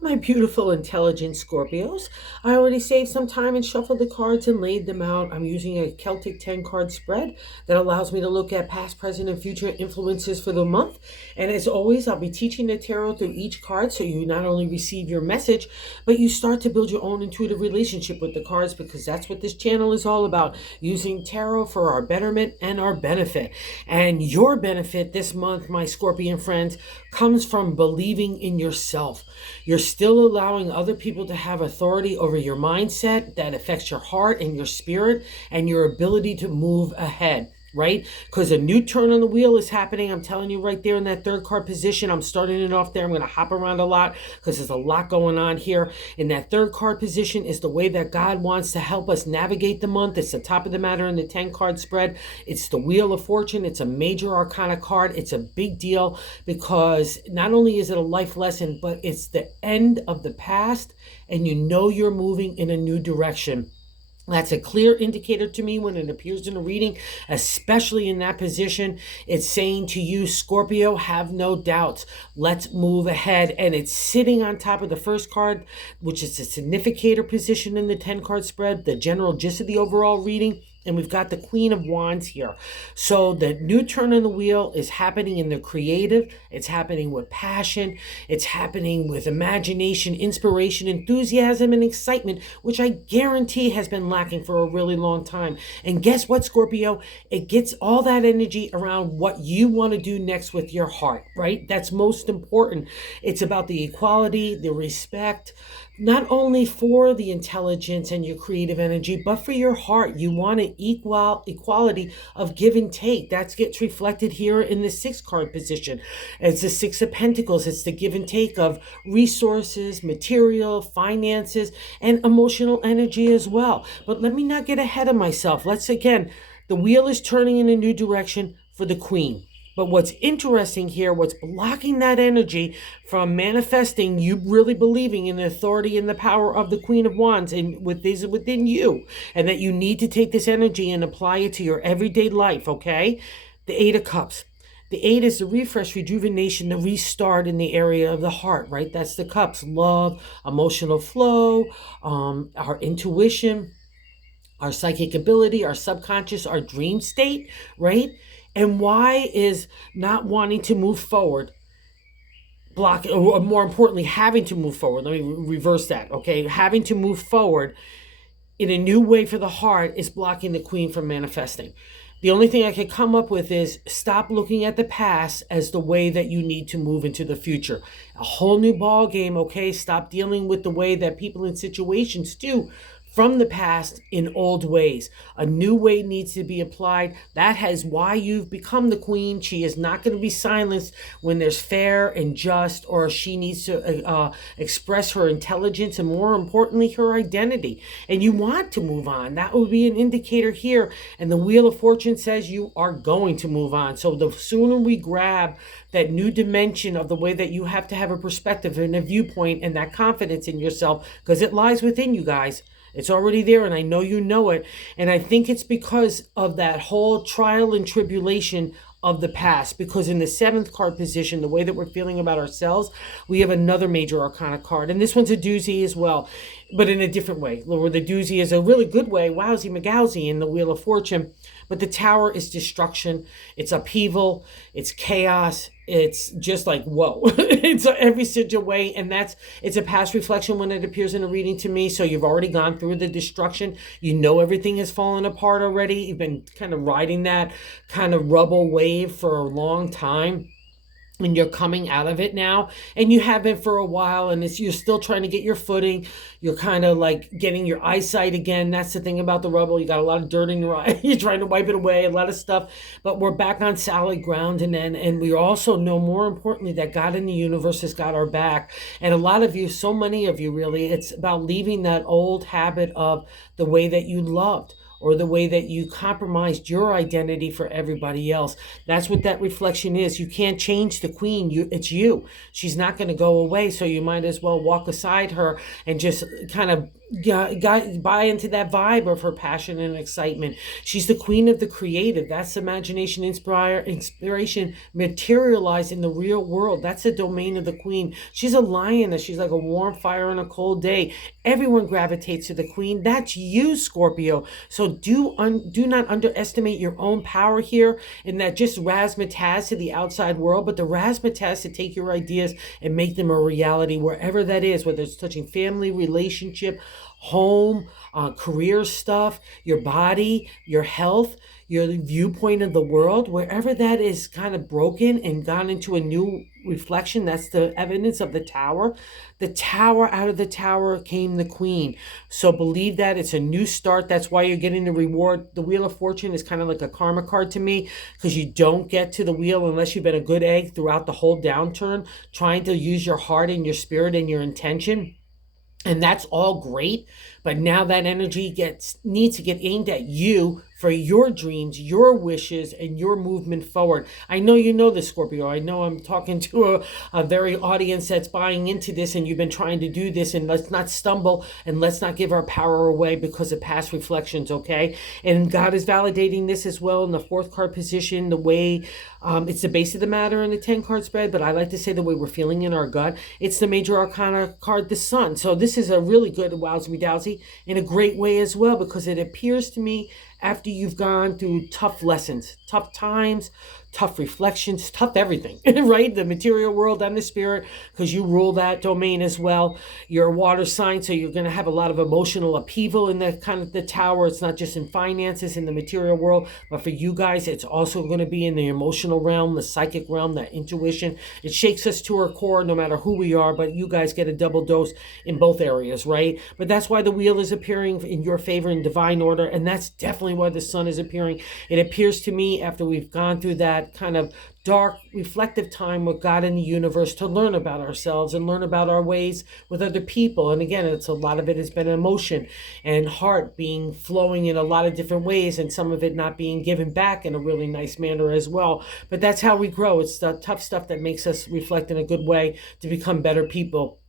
My beautiful, intelligent Scorpios. I already saved some time and shuffled the cards and laid them out. I'm using a Celtic 10 card spread that allows me to look at past, present, and future influences for the month. And as always, I'll be teaching the tarot through each card so you not only receive your message, but you start to build your own intuitive relationship with the cards because that's what this channel is all about, using tarot for our betterment and our benefit. And your benefit this month, my Scorpion friends, comes from believing in yourself. You're still allowing other people to have authority over your mindset that affects your heart and your spirit and your ability to move ahead, right? Because a new turn on the wheel is happening. I'm telling you right there in that third card position. I'm starting it off there. I'm going to hop around a lot because there's a lot going on here. In that third card position is the way that God wants to help us navigate the month. It's the top of the matter in the 10 card spread. It's the Wheel of Fortune. It's a major arcana card. It's a big deal because not only is it a life lesson, but it's the end of the past and you know you're moving in a new direction. That's a clear indicator to me when it appears in a reading, especially in that position. It's saying to you, Scorpio, have no doubts. Let's move ahead. And it's sitting on top of the first card, which is a significator position in the 10 card spread, the general gist of the overall reading. And we've got the Queen of Wands here. So the new turn on the wheel is happening in the creative. It's happening with passion. It's happening with imagination, inspiration, enthusiasm, and excitement, which I guarantee has been lacking for a really long time. And guess what, Scorpio? It gets all that energy around what you want to do next with your heart, right? That's most important. It's about the equality, the respect, not only for the intelligence and your creative energy, but for your heart. You want an equality of give and take. That gets reflected here in the 6 card position. It's the 6 of Pentacles. It's the give and take of resources, material, finances, and emotional energy as well. But let me not get ahead of myself. The wheel is turning in a new direction for the Queen. But what's interesting here, what's blocking that energy from manifesting, you really believing in the authority and the power of the Queen of Wands and within you, and that you need to take this energy and apply it to your everyday life, okay? The 8 of Cups. The 8 is the refresh, rejuvenation, the restart in the area of the heart, right? That's the cups, love, emotional flow, our intuition, our psychic ability, our subconscious, our dream state, right? And why is not wanting to move forward blocking, or more importantly, having to move forward? Let me reverse that, okay? Having to move forward in a new way for the heart is blocking the Queen from manifesting. The only thing I can come up with is stop looking at the past as the way that you need to move into the future. A whole new ball game, okay? Stop dealing with the way that people in situations do from the past in old ways. A new way needs to be applied. That is why you've become the Queen. She is not going to be silenced when there's fair and just, or she needs to express her intelligence and, more importantly, her identity. And you want to move on. That would be an indicator here. And the Wheel of Fortune says you are going to move on. So the sooner we grab that new dimension of the way that you have to have a perspective and a viewpoint and that confidence in yourself, because it lies within you guys. It's already there, and I know you know it. And I think it's because of that whole trial and tribulation of the past. Because in the 7th card position, the way that we're feeling about ourselves, we have another major arcana card. And this one's a doozy as well, but in a different way. Where the doozy is a really good way, wowsy magowsy in the Wheel of Fortune. But the Tower is destruction. It's upheaval. It's chaos. It's just like, whoa. It's every such a way. And it's a past reflection when it appears in a reading to me. So you've already gone through the destruction. You know everything has fallen apart already. You've been kind of riding that kind of rubble wave for a long time. And you're coming out of it now, and you have been for a while, and you're still trying to get your footing. You're kind of like getting your eyesight again. That's the thing about the rubble. You got a lot of dirt in your eye. You're trying to wipe it away, a lot of stuff, but we're back on solid ground. And we also know, more importantly, that God in the universe has got our back. And a lot of you, so many of you really, it's about leaving that old habit of the way that you loved, or the way that you compromised your identity for everybody else. That's what that reflection is. You can't change the queen. It's you. She's not going to go away. So you might as well walk aside her and just kind of buy into that vibe of her passion and excitement. She's the queen of the creative. That's imagination, inspiration materialized in the real world. That's the domain of the queen. She's a lioness. She's like a warm fire on a cold day. Everyone gravitates to the queen. That's you, Scorpio. So do not underestimate your own power here, in that just razzmatazz to the outside world, but the razzmatazz to take your ideas and make them a reality wherever that is, whether it's touching family, relationship, home, career stuff, your body, your health, your viewpoint of the world, wherever that is kind of broken and gone into a new reflection. That's the evidence of the tower. The tower, out of the tower came the queen. So believe that it's a new start. That's why you're getting the reward. The Wheel of Fortune is kind of like a karma card to me, because you don't get to the wheel unless you've been a good egg throughout the whole downturn, trying to use your heart and your spirit and your intention. And that's all great, but now that energy needs to get aimed at you for your dreams, your wishes, and your movement forward. I know you know this, Scorpio. I know I'm talking to a very audience that's buying into this, and you've been trying to do this, and let's not stumble, and let's not give our power away because of past reflections, okay? And God is validating this as well in the fourth card position, the way it's the base of the matter in the 10-card spread, but I like to say the way we're feeling in our gut. It's the major arcana card, the sun. So this is a really good wowsy dowsy in a great way as well, because it appears to me, after you've gone through tough lessons, tough times, tough reflections, tough everything, right? The material world and the spirit, because you rule that domain as well. You're a water sign, so you're going to have a lot of emotional upheaval in the kind of the tower. It's not just in finances, in the material world, but for you guys, it's also going to be in the emotional realm, the psychic realm, that intuition. It shakes us to our core no matter who we are, but you guys get a double dose in both areas, right? But that's why the wheel is appearing in your favor in divine order, and that's definitely why the sun is appearing. It appears to me, after we've gone through that kind of dark reflective time with God and the universe, to learn about ourselves and learn about our ways with other people. And again, it's a lot of it has been emotion and heart being flowing in a lot of different ways, and some of it not being given back in a really nice manner as well. But that's how we grow. It's the tough stuff that makes us reflect in a good way to become better people.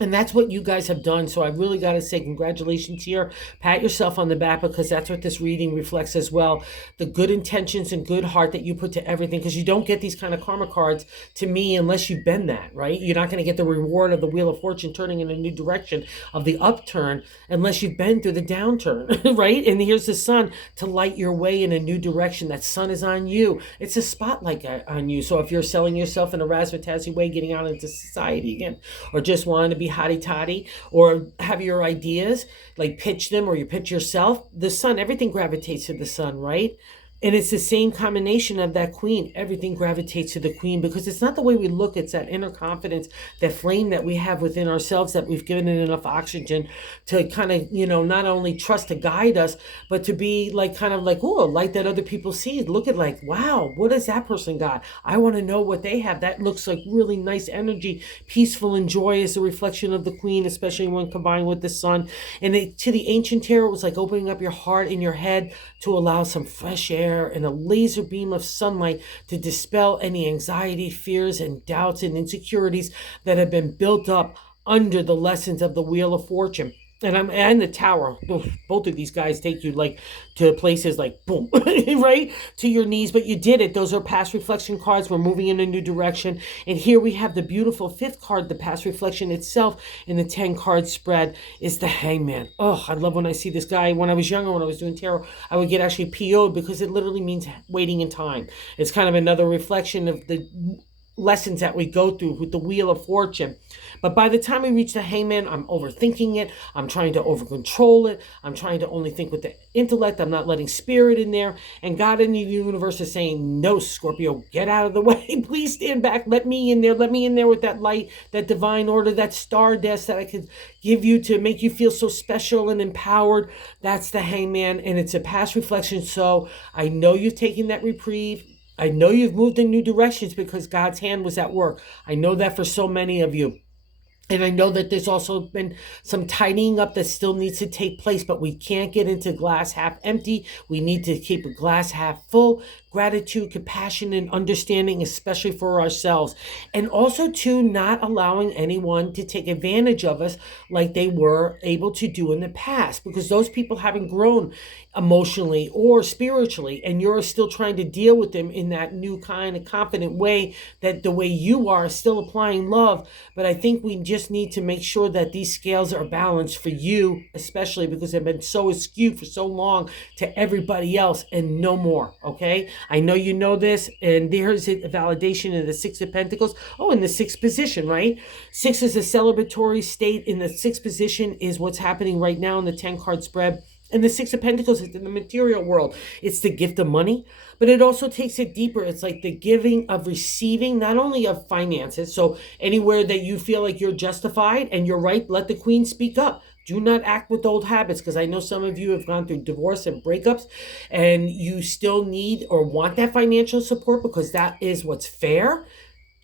And that's what you guys have done. So I really got to say congratulations here. Pat yourself on the back, because that's what this reading reflects as well. The good intentions and good heart that you put to everything, because you don't get these kind of karma cards to me unless you've been that, right? You're not going to get the reward of the Wheel of Fortune turning in a new direction of the upturn unless you've been through the downturn, right? And here's the sun to light your way in a new direction. That sun is on you. It's a spotlight on you. So if you're selling yourself in a razzmatazzy way, getting out into society again, or just wanting to be hotty toddy, or have your ideas, like pitch them, or you pitch yourself, the sun, everything gravitates to the sun, right? And it's the same combination of that queen. Everything gravitates to the queen, because it's not the way we look. It's that inner confidence, that flame that we have within ourselves, that we've given it enough oxygen to kind of, not only trust to guide us, but to be like, kind of like, oh, a light that other people see. Look at like, wow, what has that person got? I want to know what they have. That looks like really nice energy, peaceful and joy is a reflection of the queen, especially when combined with the sun. And to the ancient tarot, it was like opening up your heart and your head to allow some fresh air and a laser beam of sunlight to dispel any anxiety, fears, and doubts and insecurities that have been built up under the lessons of the Wheel of Fortune. And the tower, both of these guys take you like to places like boom, right to your knees. But you did it. Those are past reflection cards. We're moving in a new direction. And here we have the beautiful fifth card. The past reflection itself in the 10-card spread is the Hangman. Oh, I love when I see this guy. When I was younger, when I was doing tarot, I would get actually PO'd, because it literally means waiting in time. It's kind of another reflection of the lessons that we go through with the Wheel of Fortune. But by the time we reach the Hangman, I'm overthinking it. I'm trying to over control it. I'm trying to only think with the intellect. I'm not letting spirit in there. And God in the universe is saying, no, Scorpio, get out of the way. Please stand back. Let me in there. Let me in there with that light, that divine order, that stardust that I could give you to make you feel so special and empowered. That's the Hangman. And it's a past reflection. So I know you've taken that reprieve. I know you've moved in new directions because God's hand was at work. I know that for so many of you. And I know that there's also been some tidying up that still needs to take place, but we can't get into glass half empty. We need to keep a glass half full. Gratitude, compassion, and understanding, especially for ourselves. And also, too, not allowing anyone to take advantage of us like they were able to do in the past, because those people haven't grown emotionally or spiritually, and you're still trying to deal with them in that new kind of confident way, that the way you are, still applying love. But I think we just need to make sure that these scales are balanced for you, especially because they've been so skewed for so long to everybody else, and no more. Okay, I know you know this, and there's a validation in the Six of Pentacles. Oh, in the sixth position, right? Six is a celebratory state. In the sixth position is what's happening right now in the 10-card spread. And the Six of Pentacles is in the material world. It's the gift of money, but it also takes it deeper. It's like the giving of receiving, not only of finances. So anywhere that you feel like you're justified and you're right, let the queen speak up. Do not act with old habits, because I know some of you have gone through divorce and breakups, and you still need or want that financial support because that is what's fair.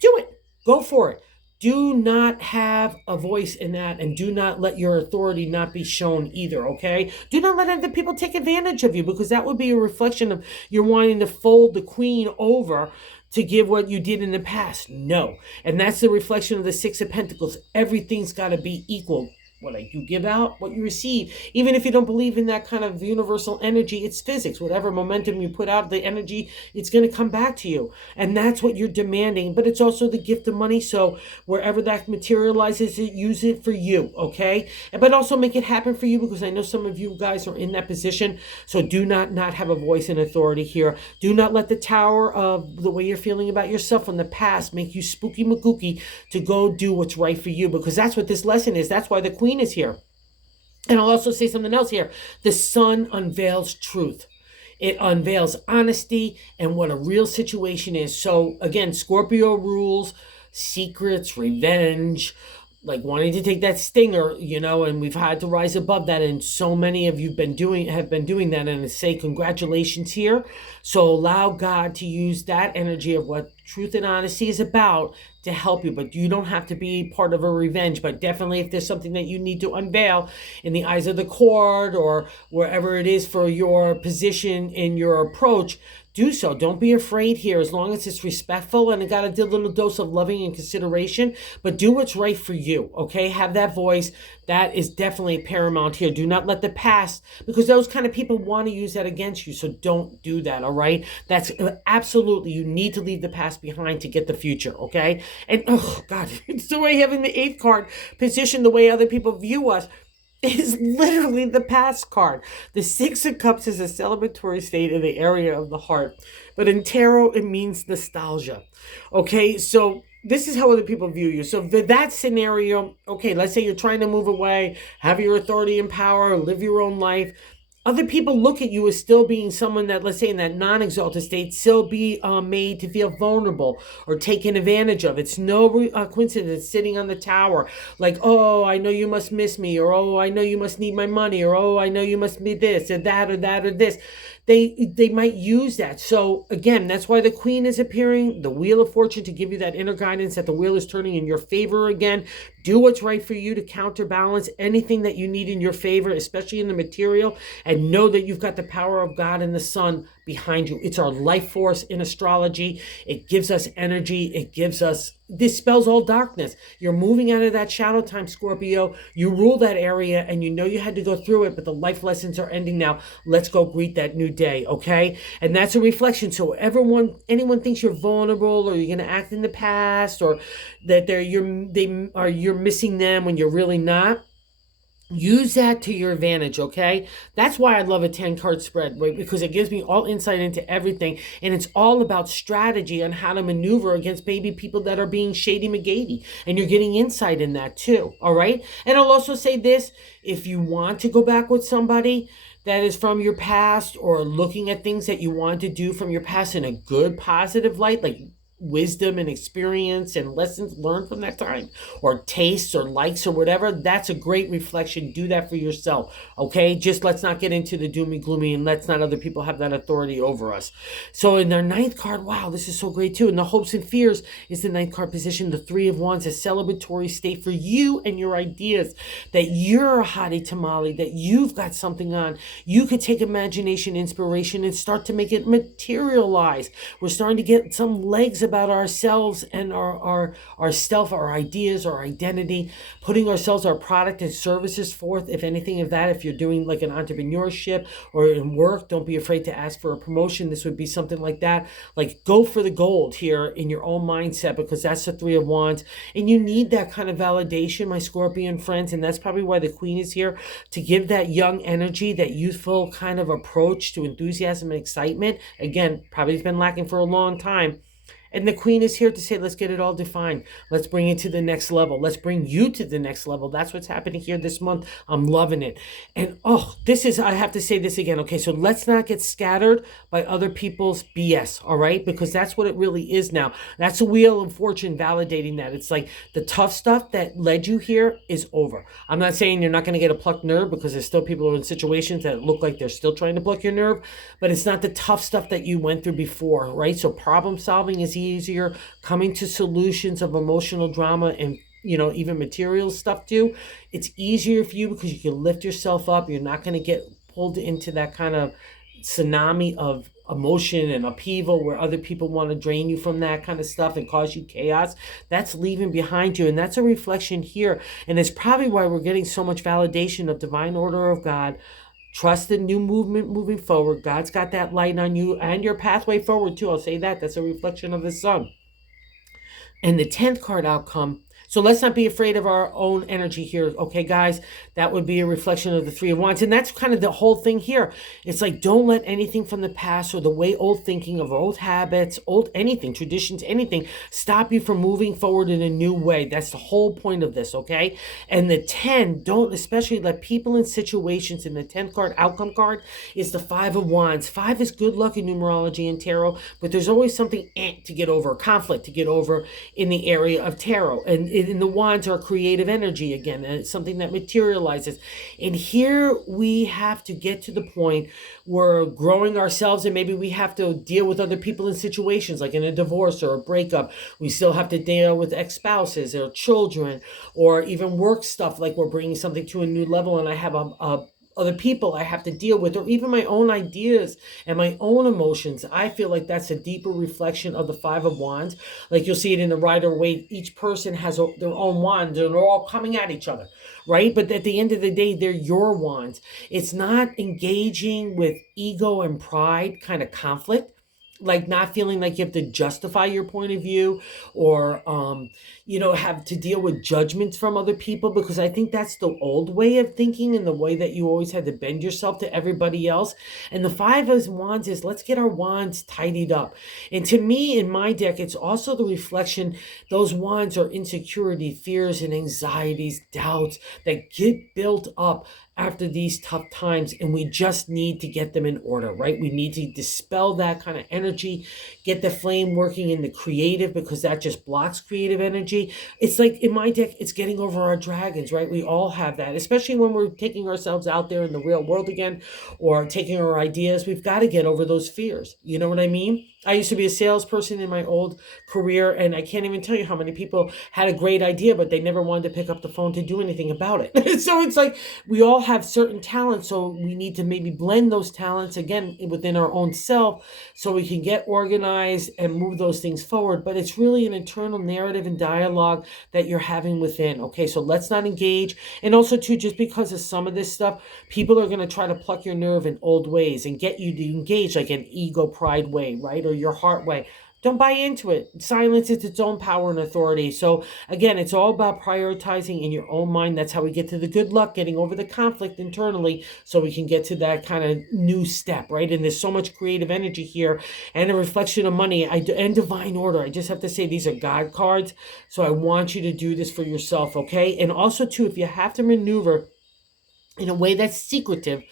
Do it. Go for it. Do not have a voice in that, and do not let your authority not be shown either, okay? Do not let other people take advantage of you, because that would be a reflection of you're wanting to fold the queen over to give what you did in the past. No. And that's the reflection of the Six of Pentacles. Everything's got to be equal. What you give out, what you receive. Even if you don't believe in that kind of universal energy, it's physics. Whatever momentum you put out, the energy, it's going to come back to you. And that's what you're demanding. But it's also the gift of money. So wherever that materializes, use it for you, okay? But also make it happen for you, because I know some of you guys are in that position. So do not have a voice and authority here. Do not let the tower of the way you're feeling about yourself from the past make you spooky magooky to go do what's right for you, because that's what this lesson is. That's why the queen is here. And I'll also say something else here. The sun unveils truth. It unveils honesty and what a real situation is. So again, Scorpio rules secrets, revenge, like wanting to take that stinger, and we've had to rise above that. And so many of you have been doing that, and I say congratulations here. So allow God to use that energy of what truth and honesty is about to help you. But you don't have to be part of a revenge. But definitely, if there's something that you need to unveil in the eyes of the court or wherever it is for your position in your approach, do so. Don't be afraid here, as long as it's respectful and it got a little dose of loving and consideration. But do what's right for you, okay? Have that voice. That is definitely paramount here. Do not let the past, because those kind of people want to use that against you. So don't do that, all right? That's absolutely, you need to leave the past behind to get the future, okay? And, oh, God, it's the way having the 8th card positioned the way other people view us is literally the past card. The Six of Cups is a celebratory state in the area of the heart. But in tarot, it means nostalgia. Okay, so this is how other people view you. So that scenario, okay, let's say you're trying to move away, have your authority and power, live your own life. Other people look at you as still being someone that, let's say in that non-exalted state, still be made to feel vulnerable or taken advantage of. It's no coincidence sitting on the tower like, oh, I know you must miss me, or oh, I know you must need my money, or oh, I know you must be this or that or that or this. They might use that. So again, that's why the queen is appearing, the wheel of fortune, to give you that inner guidance that the wheel is turning in your favor again. Do what's right for you to counterbalance anything that you need in your favor, especially in the material, and know that you've got the power of God and the sun behind you. It's our life force in astrology. It gives us energy. It dispels all darkness. You're moving out of that shadow time, Scorpio. You rule that area, and you know you had to go through it, but the life lessons are ending now. Let's go greet that new day, okay? And that's a reflection. So anyone thinks you're vulnerable, or you're going to act in the past, or that you're missing them when you're really not, use that to your advantage, okay? That's why I love a 10-card spread, right? Because it gives me all insight into everything, and it's all about strategy on how to maneuver against maybe people that are being shady McGady, and you're getting insight in that too, all right? And I'll also say this, if you want to go back with somebody that is from your past, or looking at things that you want to do from your past in a good, positive light, like wisdom and experience and lessons learned from that time, or tastes or likes or whatever, that's a great reflection. Do that for yourself. Okay, just let's not get into the doomy gloomy, and let's not other people have that authority over us. So in their ninth card, wow, this is so great too. And the hopes and fears is the ninth card position. The Three of Wands, a celebratory state for you and your ideas, that you're a hottie tamale, that you've got something on. You could take imagination, inspiration, and start to make it materialize. We're starting to get some legs about ourselves and our self, our ideas, our identity, putting ourselves, our product and services forth. If anything of that, if you're doing like an entrepreneurship or in work, don't be afraid to ask for a promotion. This would be something like that. Like, go for the gold here in your own mindset, because that's the Three of Wands. And you need that kind of validation, my Scorpion friends. And that's probably why the Queen is here, to give that young energy, that youthful kind of approach to enthusiasm and excitement. Again, probably has been lacking for a long time. And the Queen is here to say, let's get it all defined. Let's bring it to the next level. Let's bring you to the next level. That's what's happening here this month. I'm loving it. And I have to say this again. Okay, so let's not get scattered by other people's BS, all right? Because that's what it really is now. That's a Wheel of Fortune validating that. It's like the tough stuff that led you here is over. I'm not saying you're not going to get a plucked nerve, because there's still people who are in situations that look like they're still trying to pluck your nerve, but it's not the tough stuff that you went through before, right? So problem solving is easier. Coming to solutions of emotional drama and even material stuff too, it's easier for you because you can lift yourself up. You're not going to get pulled into that kind of tsunami of emotion and upheaval where other people want to drain you from that kind of stuff and cause you chaos. That's leaving behind you, and that's a reflection here. And it's probably why we're getting so much validation of divine order of God. Trust the new movement moving forward. God's got that light on you and your pathway forward too. I'll say that. That's a reflection of the sun. And the 10th card outcome. So let's not be afraid of our own energy here. Okay, guys, that would be a reflection of the Three of Wands. And that's kind of the whole thing here. It's like, don't let anything from the past or the way old thinking of old habits, old anything, traditions, anything, stop you from moving forward in a new way. That's the whole point of this, okay? And the 10, don't especially let people in situations, in the 10th card, outcome card, is the Five of Wands. 5 is good luck in numerology and tarot, but there's always something to get over, conflict to get over in the area of tarot. And the wands are creative energy again, and it's something that materializes. And here we have to get to the point where we're growing ourselves, and maybe we have to deal with other people in situations like in a divorce or a breakup. We still have to deal with ex-spouses or children, or even work stuff, like we're bringing something to a new level and I have other people I have to deal with, or even my own ideas and my own emotions. I feel like that's a deeper reflection of the Five of Wands. Like you'll see it in the Rider-Waite. Each person has their own wands, and they're all coming at each other, right? But at the end of the day, they're your wands. It's not engaging with ego and pride kind of conflict, like not feeling like you have to justify your point of view, or have to deal with judgments from other people, because I think that's the old way of thinking and the way that you always had to bend yourself to everybody else. And the Five of Wands is, let's get our wands tidied up. And to me, in my deck, it's also the reflection, those wands are insecurity, fears and anxieties, doubts that get built up after these tough times, and we just need to get them in order, right? We need to dispel that kind of energy, get the flame working in the creative, because that just blocks creative energy. It's like in my deck, it's getting over our dragons, right? We all have that, especially when we're taking ourselves out there in the real world again, or taking our ideas. We've got to get over those fears. You know what I mean? I used to be a salesperson in my old career, and I can't even tell you how many people had a great idea, but they never wanted to pick up the phone to do anything about it. So it's like we all have certain talents, so we need to maybe blend those talents again within our own self so we can get organized and move those things forward. But it's really an internal narrative and dialogue that you're having within. Okay, so let's not engage. And also too, just because of some of this stuff, people are going to try to pluck your nerve in old ways and get you to engage like an ego pride way, right? Or your heart way. Don't buy into it. Silence is its own power and authority. So again, it's all about prioritizing in your own mind. That's how we get to the good luck, getting over the conflict internally, so we can get to that kind of new step, right? And there's so much creative energy here, and a reflection of money and divine order. I just have to say, these are God cards. So I want you to do this for yourself, okay? And also too, if you have to maneuver in a way that's secretive,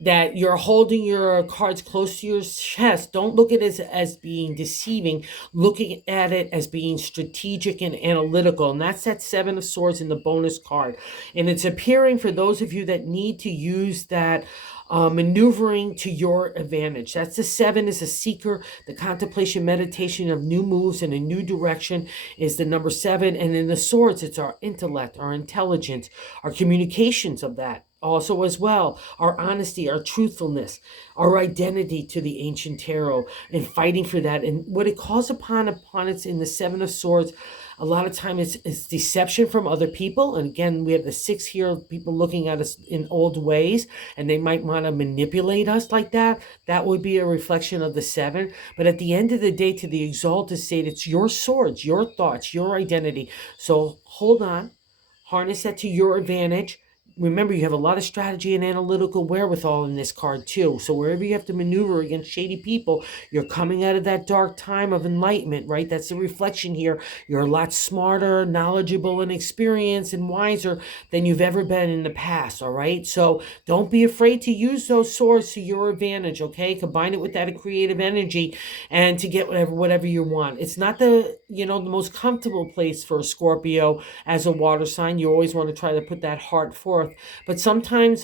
that you're holding your cards close to your chest. Don't look at it as being deceiving. Looking at it as being strategic and analytical. And that's that Seven of Swords in the bonus card. And it's appearing for those of you that need to use that maneuvering to your advantage. That's the seven is a seeker. The contemplation, meditation of new moves in a new direction is the number seven. And in the swords, it's our intellect, our intelligence, our communications of that. Also, as well, our honesty, our truthfulness, our identity to the ancient tarot, and fighting for that. And what it calls upon it's in the Seven of Swords. A lot of time it's deception from other people. And again, we have the six here, people looking at us in old ways, and they might want to manipulate us like that. That would be a reflection of the seven. But at the end of the day, to the exalted state, it's your swords, your thoughts, your identity. So hold on, harness that to your advantage. Remember, you have a lot of strategy and analytical wherewithal in this card too. So wherever you have to maneuver against shady people, you're coming out of that dark time of enlightenment, right? That's the reflection here. You're a lot smarter, knowledgeable, and experienced and wiser than you've ever been in the past, all right? So don't be afraid to use those swords to your advantage, okay? Combine it with that creative energy and to get whatever you want. It's not the most comfortable place for a Scorpio as a water sign. You always want to try to put that heart forth. But sometimes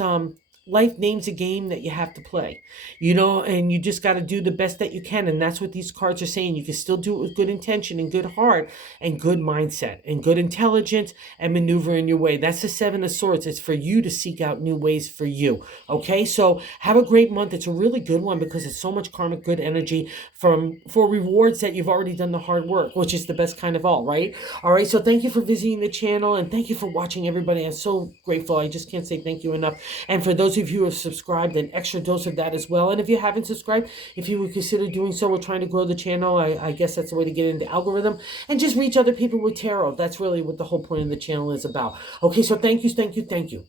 life names a game that you have to play, and you just got to do the best that you can. And that's what these cards are saying. You can still do it with good intention and good heart and good mindset and good intelligence and maneuver in your way. That's the Seven of Swords. It's for you to seek out new ways for you. Okay, so have a great month. It's a really good one because it's so much karmic good energy for rewards that you've already done the hard work, which is the best kind of all, right? All right, so thank you for visiting the channel and thank you for watching, everybody. I'm so grateful. I just can't say thank you enough. And for those of you who have subscribed, an extra dose of that as well. And if you haven't subscribed, if you would consider doing so, we're trying to grow the channel. I guess that's the way to get into algorithm and just reach other people with tarot. That's really what the whole point of the channel is about. Okay, so thank you, thank you, thank you.